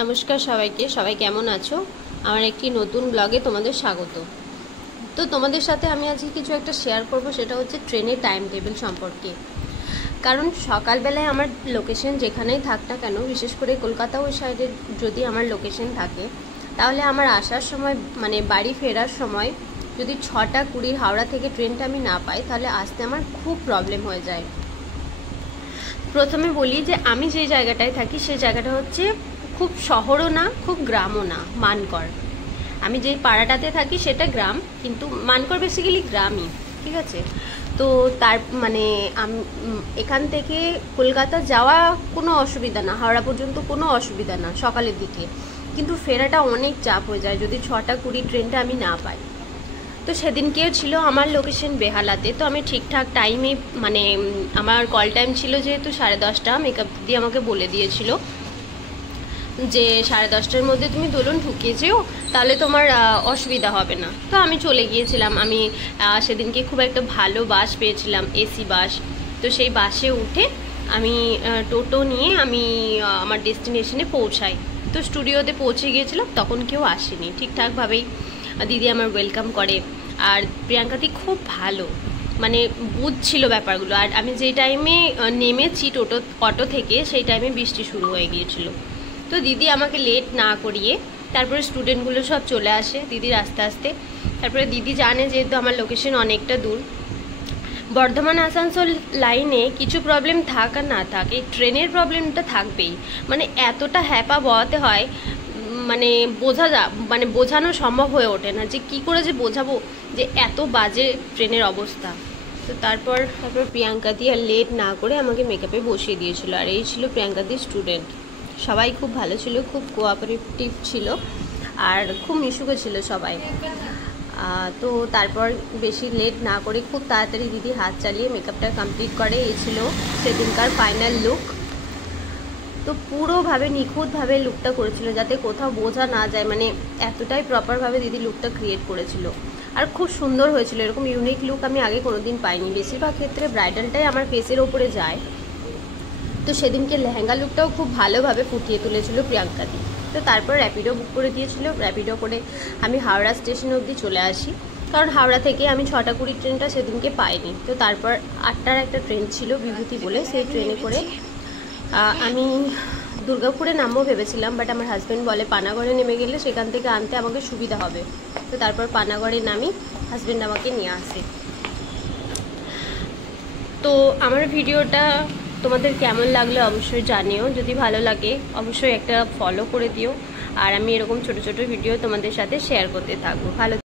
নমস্কার সবাইকে। সবাই কেমন আছো? আমার একটি নতুন ব্লগে তোমাদের স্বাগত। তো তোমাদের সাথে আমি আজকে কিছু একটা শেয়ার করব, সেটা হচ্ছে ট্রেনের টাইম টেবিল সম্পর্কে। কারণ সকালবেলায় আমার লোকেশন যেখানেই থাক না কেন, বিশেষ করে কলকাতা ওই সাইডে যদি আমার লোকেশন থাকে, তাহলে আমার আসার সময় মানে বাড়ি ফেরার সময় যদি 6:20 হাওড়া থেকে ট্রেনটা আমি না পাই, তাহলে আসতে আমার খুব প্রবলেম হয়ে যায়। প্রথমে বলি যে আমি যে জায়গাটায় থাকি সেই জায়গাটা হচ্ছে খুব শহরও না, খুব গ্রামও না, মানকর। আমি যে পাড়াটাতে থাকি সেটা গ্রাম, কিন্তু মানকর বেসিক্যালি গ্রামই, ঠিক আছে? তো তার মানে এখান থেকে কলকাতা যাওয়া কোনো অসুবিধা না, হাওড়া পর্যন্ত কোনো অসুবিধা না সকালের দিকে, কিন্তু ফেরাটা অনেক চাপ হয়ে যায় যদি 6:20 ট্রেনটা আমি না পাই। তো সেদিনকেও ছিল আমার লোকেশন বেহালাতে, তো আমি ঠিকঠাক টাইমে মানে আমার কল টাইম ছিল যেহেতু 10:30, মেকআপ দিয়ে আমাকে বলে দিয়েছিল যে 10:30টার মধ্যে তুমি দোলন ঢুকে যেও, তাহলে তোমার অসুবিধা হবে না। তো আমি চলে গিয়েছিলাম। আমি সেদিনকে খুব একটা ভালো বাস পেয়েছিলাম, এসি বাস। তো সেই বাসে উঠে আমি টোটো নিয়ে আমি আমার ডেস্টিনেশনে পৌঁছাই। তো স্টুডিওতে পৌঁছে গিয়েছিলাম, তখন কেউ আসেনি, ঠিকঠাকভাবেই দিদি আমার ওয়েলকাম করে। আর প্রিয়াঙ্কাদি খুব ভালো, মানে বুঝছিল ব্যাপারগুলো। আর আমি যে টাইমে নেমেছি অটো থেকে, সেই টাইমে বৃষ্টি শুরু হয়ে গিয়েছিল। তো দিদি আমাকে লেট না করিয়ে তারপরে স্টুডেন্টগুলো সব চলে আসে দিদির আস্তে আস্তে। তারপরে দিদি জানে যেহেতু আমার লোকেশন অনেকটা দূর, বর্ধমান আসানসোল লাইনে কিছু প্রবলেম থাক আর না থাক, এই ট্রেনের প্রবলেমটা থাকবেই। মানে এতটা হ্যাপা বওয়াতে হয়, মানে বোঝানো সম্ভব হয়ে ওঠে না যে কি করে যে বোঝাবো যে এত বাজে ট্রেনের অবস্থা। তো তারপর প্রিয়াঙ্কা দি আর লেট না করে আমাকে মেকআপে বসিয়ে দিয়েছিল। আর এই ছিল প্রিয়াঙ্কা দির স্টুডেন্ট। সবাই খুব ভালো ছিল, খুব কোঅপারেটিভ ছিল, আর খুব মিশুকে ছিল সবাই। তো তারপর বেশি লেট না করে খুব তাড়াতাড়ি দিদি হাত চালিয়ে মেকআপটা কমপ্লিট করে। এই ছিল সেদিনকার ফাইনাল লুক। তো পুরোভাবে নিখুঁতভাবে লুকটা করেছিল, যাতে কোথাও বোঝা না যায়, মানে এতটাই প্রপারভাবে দিদি লুকটা ক্রিয়েট করেছিল। আর খুব সুন্দর হয়েছিল। এরকম ইউনিক লুক আমি আগে কোনোদিন পাইনি। বেশিরভাগ ক্ষেত্রে ব্রাইডালটাই আমার ফেসের ওপরে যায়, তো সেদিনকে লেহেঙ্গা লুকটাও খুব ভালোভাবে ফুটিয়ে তুলেছিল প্রিয়াঙ্কা দি। তো তারপর র্যাপিডো বুক করে দিয়েছিল। র্যাপিডো করে আমি হাওড়া স্টেশন অবধি চলে আসি, কারণ হাওড়া থেকে আমি 6:20 ট্রেনটা সেদিনকে পাইনি। তো তারপর 8টার একটা ট্রেন ছিল বিভূতি বলে, সেই ট্রেনে করে আমি দুর্গাপুরে নামবো ভেবেছিলাম, বাট আমার হাজব্যান্ড বলে পানাগড়ে নেমে গেলে সেখান থেকে আনতে আমাকে সুবিধা হবে। তো তারপর পানাগড়ে নামি, হাজব্যান্ড আমাকে নিয়ে আসে। তো আমার ভিডিওটা তোমাদের কেমন লাগলো অবশ্যই জানিও। যদি ভালো লাগে অবশ্যই একটা ফলো করে দিও। আর আমি এরকম ছোট ছোট ভিডিও তোমাদের সাথে শেয়ার করতে থাকবো। ভালো